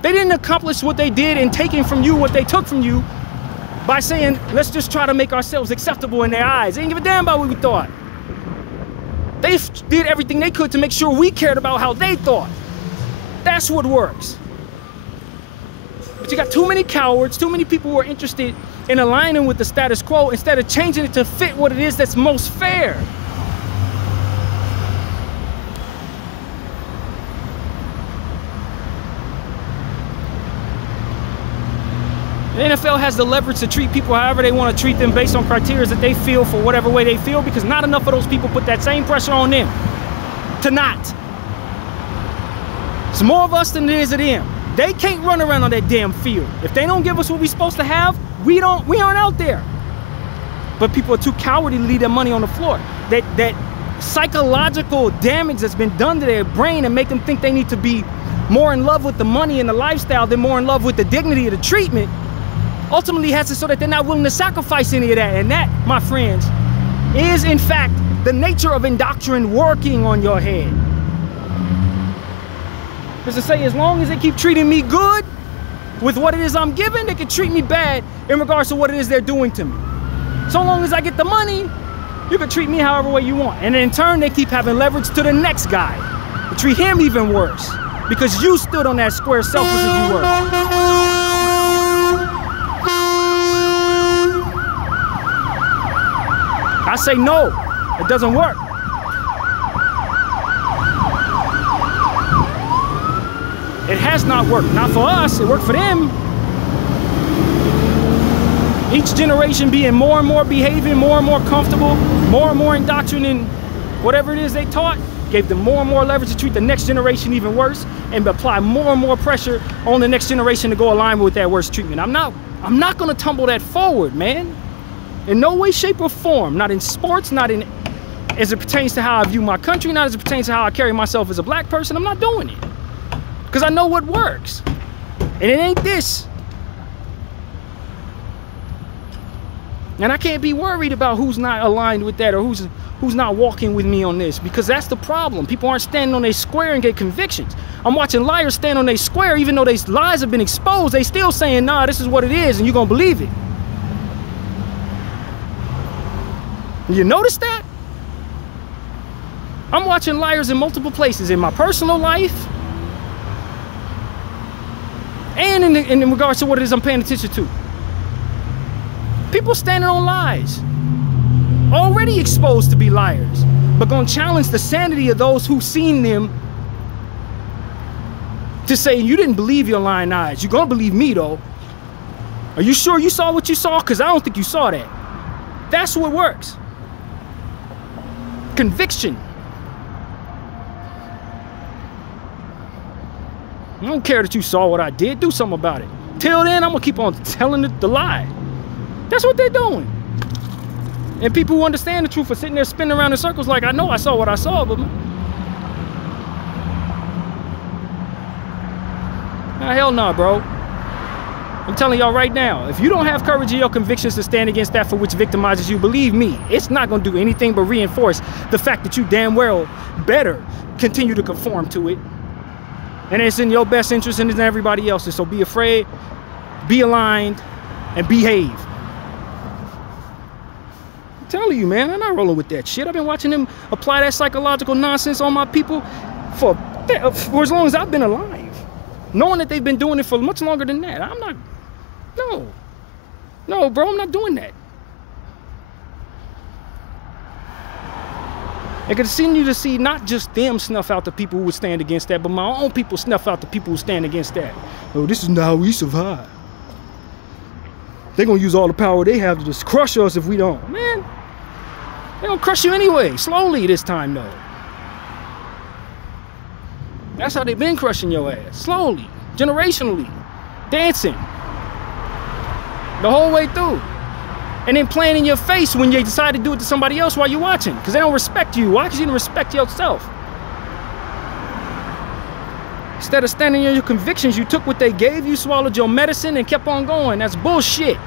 They didn't accomplish what they did in taking from you what they took from you by saying, let's just try to make ourselves acceptable in their eyes. They didn't give a damn about what we thought. They did everything they could to make sure we cared about how they thought. That's what works. But you got too many cowards, too many people who are interested in aligning with the status quo instead of changing it to fit what it is that's most fair. The NFL has the leverage to treat people however they want to treat them based on criteria that they feel for whatever way they feel, because not enough of those people put that same pressure on them to not. It's more of us than it is of them. They can't run around on that damn field. If they don't give us what we're supposed to have, we aren't out there. But people are too cowardly to leave their money on the floor. That psychological damage that's been done to their brain and make them think they need to be more in love with the money and the lifestyle than more in love with the dignity of the treatment, ultimately has it so that they're not willing to sacrifice any of that. And that, my friends, is in fact the nature of indoctrination working on your head. Because to say, as long as they keep treating me good with what it is I'm giving, they can treat me bad in regards to what it is they're doing to me. So long as I get the money, you can treat me however way you want. And in turn, they keep having leverage to the next guy to treat him even worse, because you stood on that square selfless as you were. I say no, it doesn't work. It has not worked. Not for us, it worked for them. Each generation being more and more behaving, more and more comfortable, more and more indoctrinating whatever it is they taught, gave them more and more leverage to treat the next generation even worse and apply more and more pressure on the next generation to go align with that worse treatment. I'm not gonna tumble that forward, man. In no way, shape, or form. Not in sports, not in as it pertains to how I view my country, not as it pertains to how I carry myself as a black person. I'm not doing it. Because I know what works. And it ain't this. And I can't be worried about who's not aligned with that or who's not walking with me on this, because that's the problem. People aren't standing on their square and get convictions. I'm watching liars stand on their square, even though their lies have been exposed, they still saying, nah, this is what it is, and you're gonna believe it. You notice that? I'm watching liars in multiple places, in my personal life and in regards to what it is I'm paying attention to. People standing on lies, already exposed to be liars, but gonna challenge the sanity of those who've seen them to say, you didn't believe your lying eyes, you're gonna believe me though. Are you sure you saw what you saw? Because I don't think you saw that. That's what works. conviction. I don't care that you saw what I did. Do something about it. Till then, I'm gonna keep on telling the lie. That's what they're doing. And people who understand the truth are sitting there spinning around in circles like, I know I saw what I saw, but hell no, bro. I'm telling y'all right now, if you don't have courage in your convictions to stand against that for which victimizes you, believe me, it's not gonna do anything but reinforce the fact that you damn well better continue to conform to it. And it's in your best interest and it's in everybody else's. So be afraid, be aligned, and behave. I'm telling you, man, I'm not rolling with that shit. I've been watching them apply that psychological nonsense on my people for as long as I've been alive. Knowing that they've been doing it for much longer than that. I'm not, no, bro, I'm not doing that. And continue to see not just them snuff out the people who would stand against that, but my own people snuff out the people who stand against that. Oh, this is not how we survive. They're gonna use all the power they have to just crush us if we don't. Man, they're gonna crush you anyway, slowly this time though. That's how they've been crushing your ass, slowly, generationally, dancing, the whole way through. And then playing in your face when you decide to do it to somebody else while you're watching. Because they don't respect you. Why? Because you didn't respect yourself. Instead of standing on your convictions, you took what they gave you, swallowed your medicine, and kept on going. That's bullshit.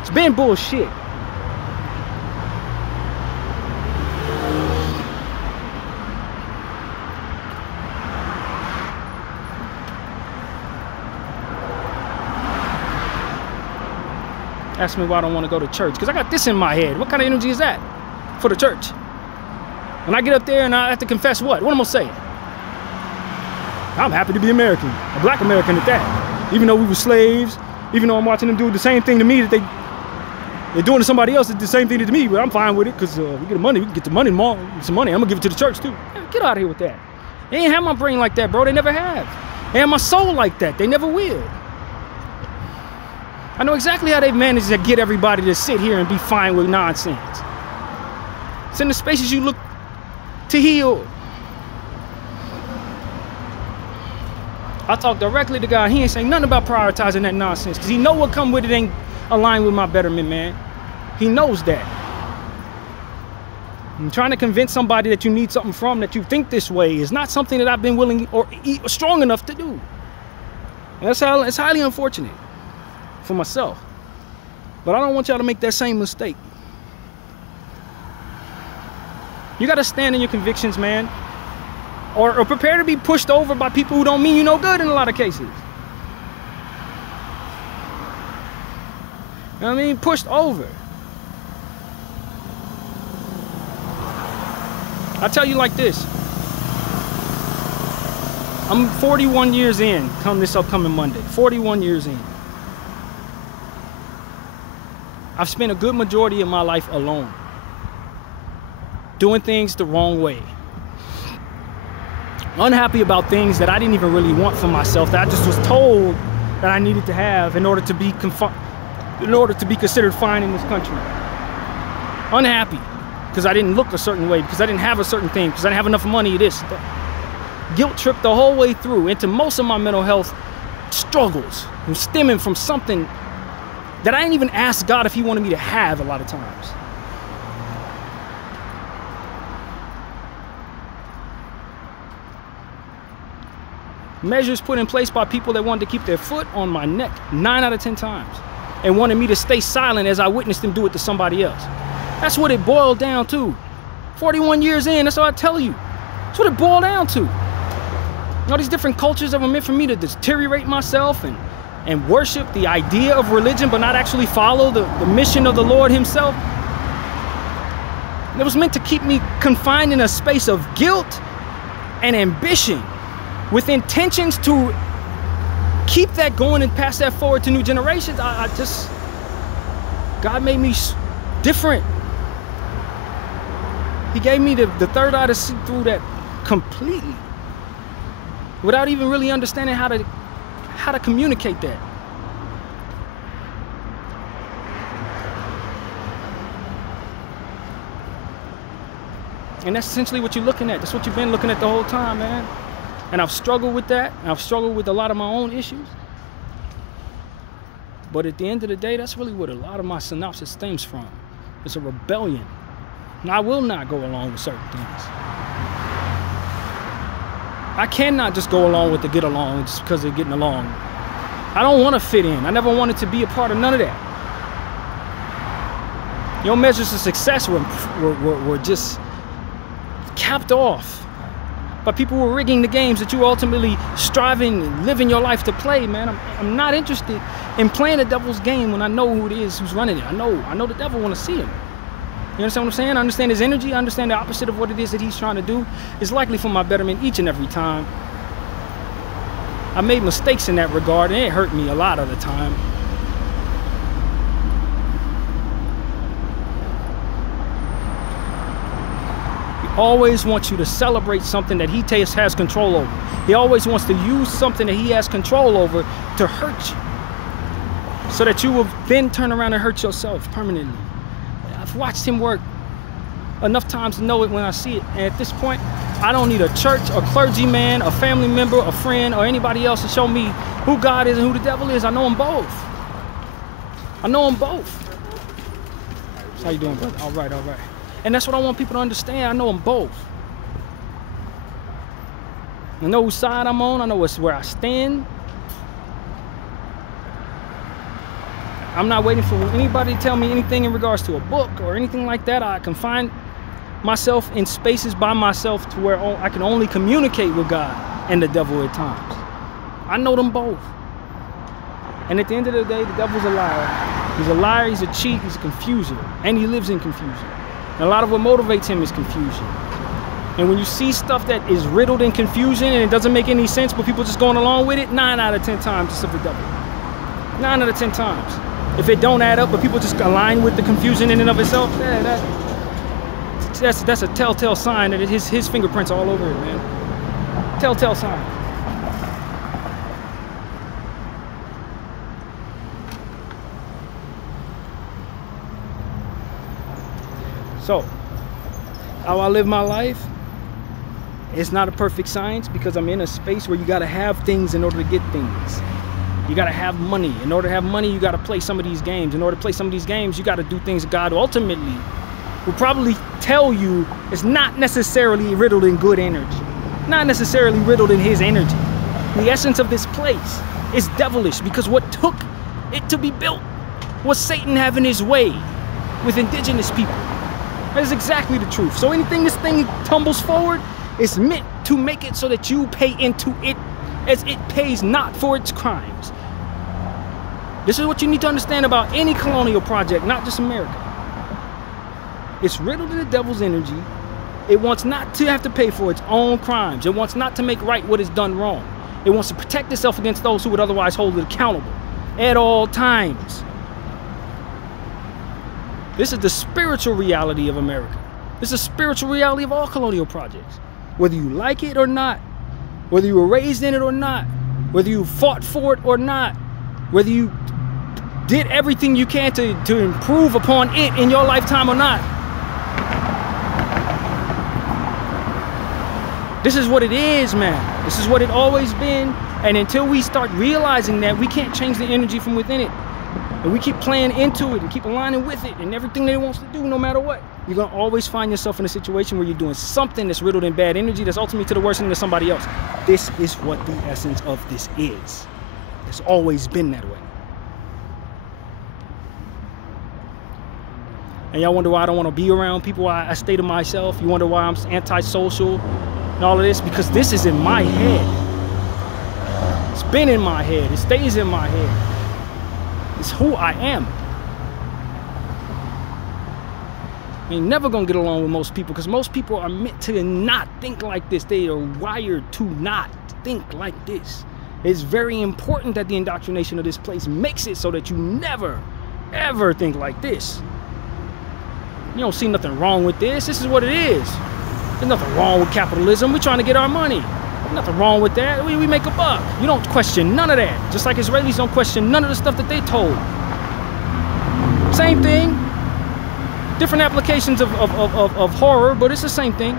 It's been bullshit. Ask me why I don't want to go to church. Because I got this in my head. What kind of energy is that for the church? When I get up there and I have to confess what? What am I going to say? I'm happy to be American. A black American at that. Even though we were slaves, even though I'm watching them do the same thing to me that they're doing to somebody else, it's the same thing to me, but I'm fine with it because we get the money. We can get the money tomorrow. Get some money. I'm going to give it to the church too. Yeah, get out of here with that. They ain't have my brain like that, bro. They never have. They have my soul like that. They never will. I know exactly how they've managed to get everybody to sit here and be fine with nonsense. It's in the spaces you look to heal. I talk directly to God. He ain't saying nothing about prioritizing that nonsense because he know what come with it ain't aligned with my betterment, man. He knows that. I'm trying to convince somebody that you need something from, that you think this way, is not something that I've been willing or strong enough to do. And it's highly unfortunate for myself. But I don't want y'all to make that same mistake. You got to stand in your convictions, man. Or prepare to be pushed over by people who don't mean you no good in a lot of cases. You know what I mean? Pushed over. I tell you like this. I'm 41 years in come this upcoming Monday. 41 years in. I've spent a good majority of my life alone. Doing things the wrong way. Unhappy about things that I didn't even really want for myself, that I just was told that I needed to have in order to be considered fine in this country. Unhappy because I didn't look a certain way, because I didn't have a certain thing, because I didn't have enough money, this, that. Guilt tripped the whole way through into most of my mental health struggles, stemming from something that I didn't even ask God if he wanted me to have a lot of times. Measures put in place by people that wanted to keep their foot on my neck 9 out of 10 times and wanted me to stay silent as I witnessed them do it to somebody else. That's what it boiled down to. 41 years in, that's all I tell you. That's what it boiled down to. All these different cultures that were meant for me to deteriorate myself and worship the idea of religion but not actually follow the mission of the Lord himself. It was meant to keep me confined in a space of guilt and ambition, with intentions to keep that going and pass that forward to new generations. God made me different. He gave me the third eye to see through that completely, without even really understanding how to communicate that. And that's essentially what you're looking at. That's what you've been looking at the whole time, man. And I've struggled with that. And I've struggled with a lot of my own issues. But at the end of the day, that's really what a lot of my synopsis stems from. It's a rebellion. And I will not go along with certain things. I cannot just go along with the get along just because they're getting along. I don't want to fit in. I never wanted to be a part of none of that. Your measures of success were just capped off by people who are rigging the games that you ultimately striving and living your life to play, man. I'm not interested in playing the devil's game when I know who it is who's running it. I know the devil want to see him. You understand what I'm saying? I understand his energy. I understand the opposite of what it is that he's trying to do. It's likely for my betterment each and every time. I made mistakes in that regard, and it hurt me a lot of the time. He always wants you to celebrate something that he has control over. He always wants to use something that he has control over to hurt you, so that you will then turn around and hurt yourself permanently. I've watched him work enough times to know it when I see it. And at this point, I don't need a church, a clergyman, a family member, a friend, or anybody else to show me who God is and who the devil is. I know them both. I know them both. How you doing, brother? All right, all right. And that's what I want people to understand. I know them both. I know whose side I'm on. I know where I stand. I'm not waiting for anybody to tell me anything in regards to a book or anything like that. I can find myself in spaces by myself to where I can only communicate with God and the devil at times. I know them both. And at the end of the day, the devil's a liar. He's a liar, he's a cheat, he's a confuser, and he lives in confusion. And a lot of what motivates him is confusion. And when you see stuff that is riddled in confusion and it doesn't make any sense, but people just going along with it, 9 out of 10 times it's of the devil. 9 out of 10 times. If it don't add up, but people just align with the confusion in and of itself, that's a telltale sign that his fingerprints are all over it, man. Telltale sign. So, how I live my life, it's not a perfect science because I'm in a space where you gotta have things in order to get things. You gotta have money. In order to have money, you gotta play some of these games. In order to play some of these games, you gotta do things that God ultimately will probably tell you is not necessarily riddled in good energy. Not necessarily riddled in his energy. The essence of this place is devilish because what took it to be built was Satan having his way with indigenous people. That is exactly the truth. So anything this thing tumbles forward is meant to make it so that you pay into it as it pays not for its crimes. This is what you need to understand about any colonial project, not just America. It's riddled in the devil's energy. It wants not to have to pay for its own crimes. It wants not to make right what is done wrong. It wants to protect itself against those who would otherwise hold it accountable at all times. This is the spiritual reality of America. This is the spiritual reality of all colonial projects. Whether you like it or not, whether you were raised in it or not, whether you fought for it or not, whether you did everything you can to improve upon it in your lifetime or not. This is what it is, man. This is what it always been. And until we start realizing that, we can't change the energy from within it. And we keep playing into it and keep aligning with it and everything that it wants to do, no matter what. You're going to always find yourself in a situation where you're doing something that's riddled in bad energy that's ultimately to the worsening of somebody else. This is what the essence of this is. It's always been that way. And y'all wonder why I don't want to be around people. I stay to myself. You wonder why I'm antisocial and all of this? Because this is in my head. It's been in my head. It stays in my head. It's who I am. I ain't never gonna get along with most people because most people are meant to not think like this. They are wired to not think like this. It's very important that the indoctrination of this place makes it so that you never, ever think like this. You don't see nothing wrong with this. This is what it is. There's nothing wrong with capitalism. We're trying to get our money. Nothing wrong with that. We make a buck. You don't question none of that. Just like Israelis don't question none of the stuff that they told. Same thing. Different applications of horror, but it's the same thing.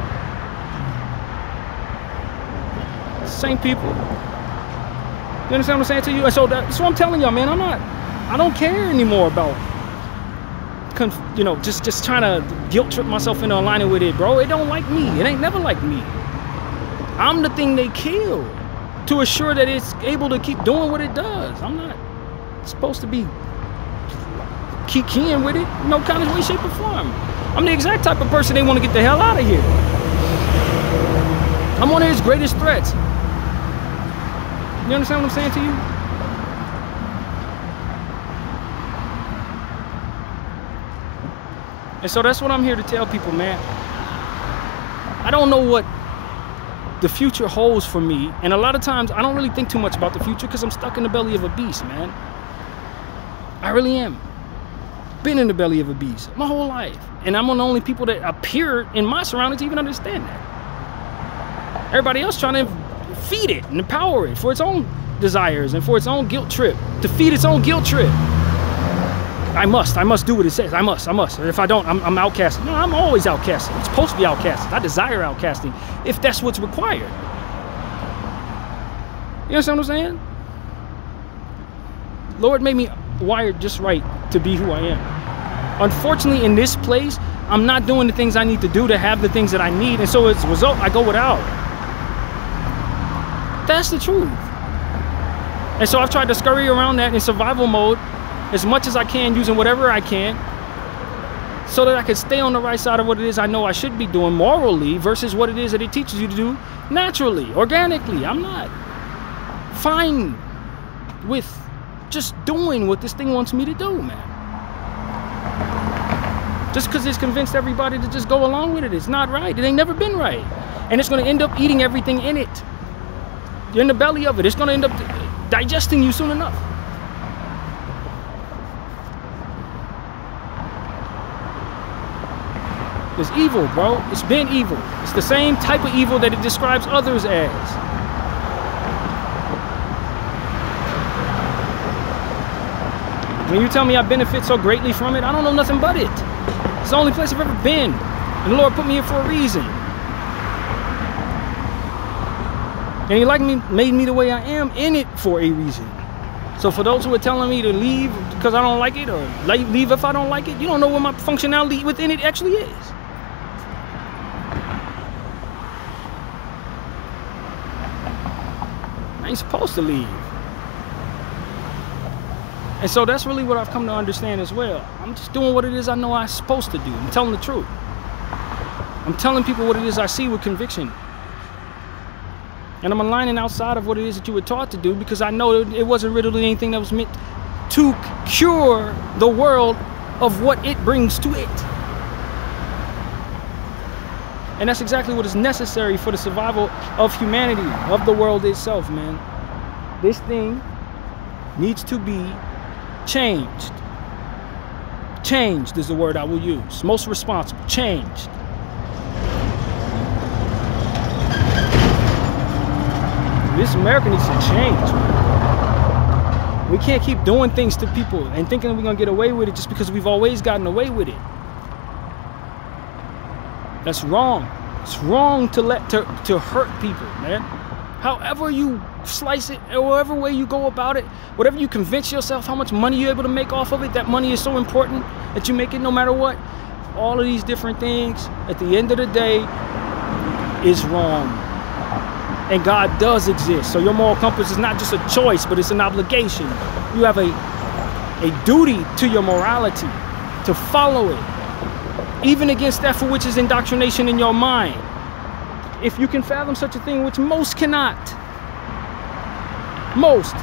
Same people. You understand what I'm saying to you? And so that's what I'm telling y'all, man. I don't care anymore about, you know, just trying to guilt trip myself into aligning with it, bro. It don't like me. It ain't never like me. I'm the thing they kill to assure that it's able to keep doing what it does. I'm not supposed to be keying with it in no kind of way, shape, or form. I'm the exact type of person they want to get the hell out of here. I'm one of his greatest threats. You understand what I'm saying to you? And so that's what I'm here to tell people, man. I don't know what the future holds for me. And a lot of times I don't really think too much about the future because I'm stuck in the belly of a beast, man. I really am. Been in the belly of a beast my whole life. And I'm one of the only people that appear in my surroundings to even understand that. Everybody else trying to feed it and empower it for its own desires and for its own guilt trip, to feed its own guilt trip. I must do what it says. I must. If I don't, I'm outcasted. No, I'm always outcasted. I'm supposed to be outcasted. I desire outcasting if that's what's required. You understand what I'm saying? Lord made me wired just right to be who I am. Unfortunately, in this place, I'm not doing the things I need to do to have the things that I need, and so as a result, I go without. That's the truth. And so I've tried to scurry around that in survival mode as much as I can, using whatever I can, so that I can stay on the right side of what it is I know I should be doing morally versus what it is that it teaches you to do naturally, organically. I'm not fine with just doing what this thing wants me to do, man. Just because it's convinced everybody to just go along with it, it's not right. It ain't never been right. And it's going to end up eating everything in it. You're in the belly of it. It's going to end up digesting you soon enough. It's evil, bro. It's been evil. It's the same type of evil that it describes others as. When you tell me I benefit so greatly from it, I don't know nothing but it. It's the only place I've ever been. And the Lord put me here for a reason. And He made me the way I am in it for a reason. So for those who are telling me to leave because I don't like it, or leave if I don't like it, you don't know what my functionality within it actually is. I ain't supposed to leave. And so that's really what I've come to understand as well. I'm just doing what it is I know I'm supposed to do. I'm telling the truth. I'm telling people what it is I see with conviction. And I'm aligning outside of what it is that you were taught to do, because I know it wasn't really anything that was meant to cure the world of what it brings to it. And that's exactly what is necessary for the survival of humanity, of the world itself, man. This thing needs to be changed. Changed is the word I will use. Most responsible. Changed. This America needs to change, man. We can't keep doing things to people and thinking we're gonna get away with it just because we've always gotten away with it. That's wrong. It's wrong to hurt people, man. However you slice it, or whatever way you go about it, whatever you convince yourself how much money you're able to make off of it, that money is so important that you make it no matter what. All of these different things, at the end of the day, is wrong. And God does exist. So your moral compass is not just a choice, but it's an obligation. You have a duty to your morality, to follow it, even against that for which is indoctrination in your mind. If you can fathom such a thing, which most cannot. Most.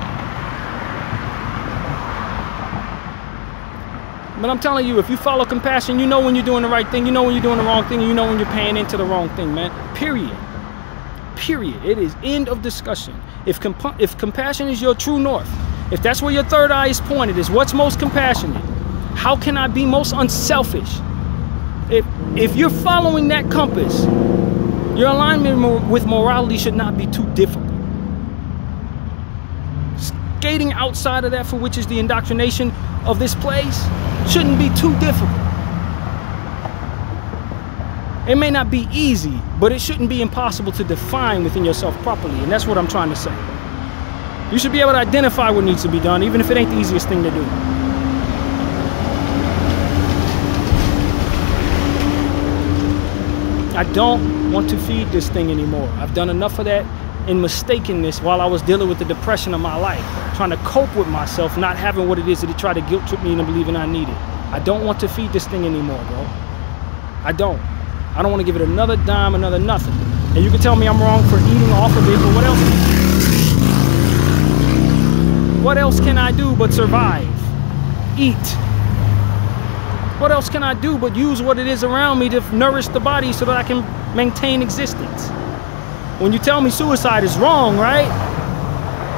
But I'm telling you, if you follow compassion, you know when you're doing the right thing, you know when you're doing the wrong thing, and you know when you're paying into the wrong thing, man. Period. Period. It is end of discussion. If compassion is your true north, if that's where your third eye is pointed, is what's most compassionate, how can I be most unselfish? If you're following that compass, your alignment with morality should not be too difficult. Skating outside of that for which is the indoctrination of this place shouldn't be too difficult. It may not be easy, but it shouldn't be impossible to define within yourself properly, and that's what I'm trying to say. You should be able to identify what needs to be done, even if it ain't the easiest thing to do. I don't want to feed this thing anymore. I've done enough of that in mistakenness while I was dealing with the depression of my life, trying to cope with myself, not having what it is that it tried to guilt trip me into believing I needed. I don't want to feed this thing anymore, bro. I don't want to give it another dime, another nothing. And you can tell me I'm wrong for eating off of it, but what else? What else can I do but survive? Eat. What else can I do but use what it is around me to nourish the body so that I can maintain existence? When you tell me suicide is wrong, right?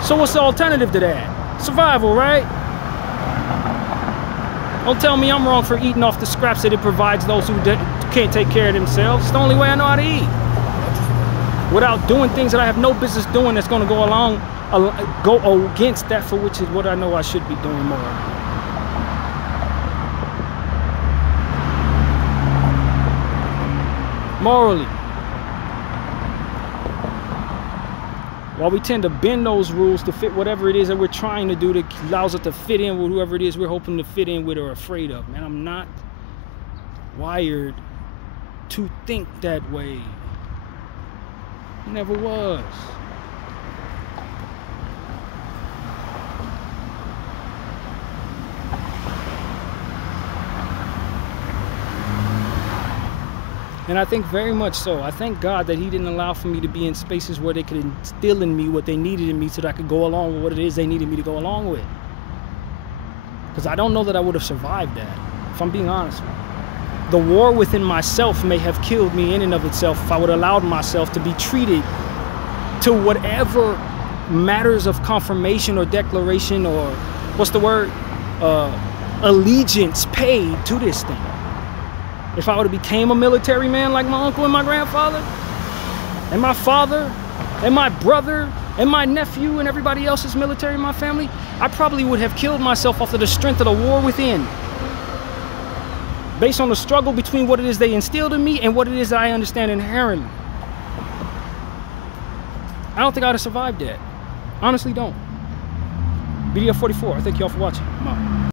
So what's the alternative to that? Survival, right? Don't tell me I'm wrong for eating off the scraps that it provides those who can't take care of themselves. It's the only way I know how to eat. Without doing things that I have no business doing that's going to go against that for which is what I know I should be doing more. Morally. While we tend to bend those rules to fit whatever it is that we're trying to do that allows us to fit in with whoever it is we're hoping to fit in with or afraid of. Man, I'm not wired to think that way. Never was. And I think very much so. I thank God that he didn't allow for me to be in spaces where they could instill in me what they needed in me so that I could go along with what it is they needed me to go along with. Because I don't know that I would have survived that, if I'm being honest with you. The war within myself may have killed me in and of itself if I would have allowed myself to be treated to whatever matters of confirmation or declaration or, what's the word, allegiance paid to this thing. If I would have became a military man like my uncle and my grandfather, and my father, and my brother, and my nephew, and everybody else is military in my family, I probably would have killed myself off of the strength of the war within. Based on the struggle between what it is they instilled in me and what it is that I understand inherently. I don't think I would have survived that. Honestly don't. Bdf 44, I thank y'all for watching. I'm out.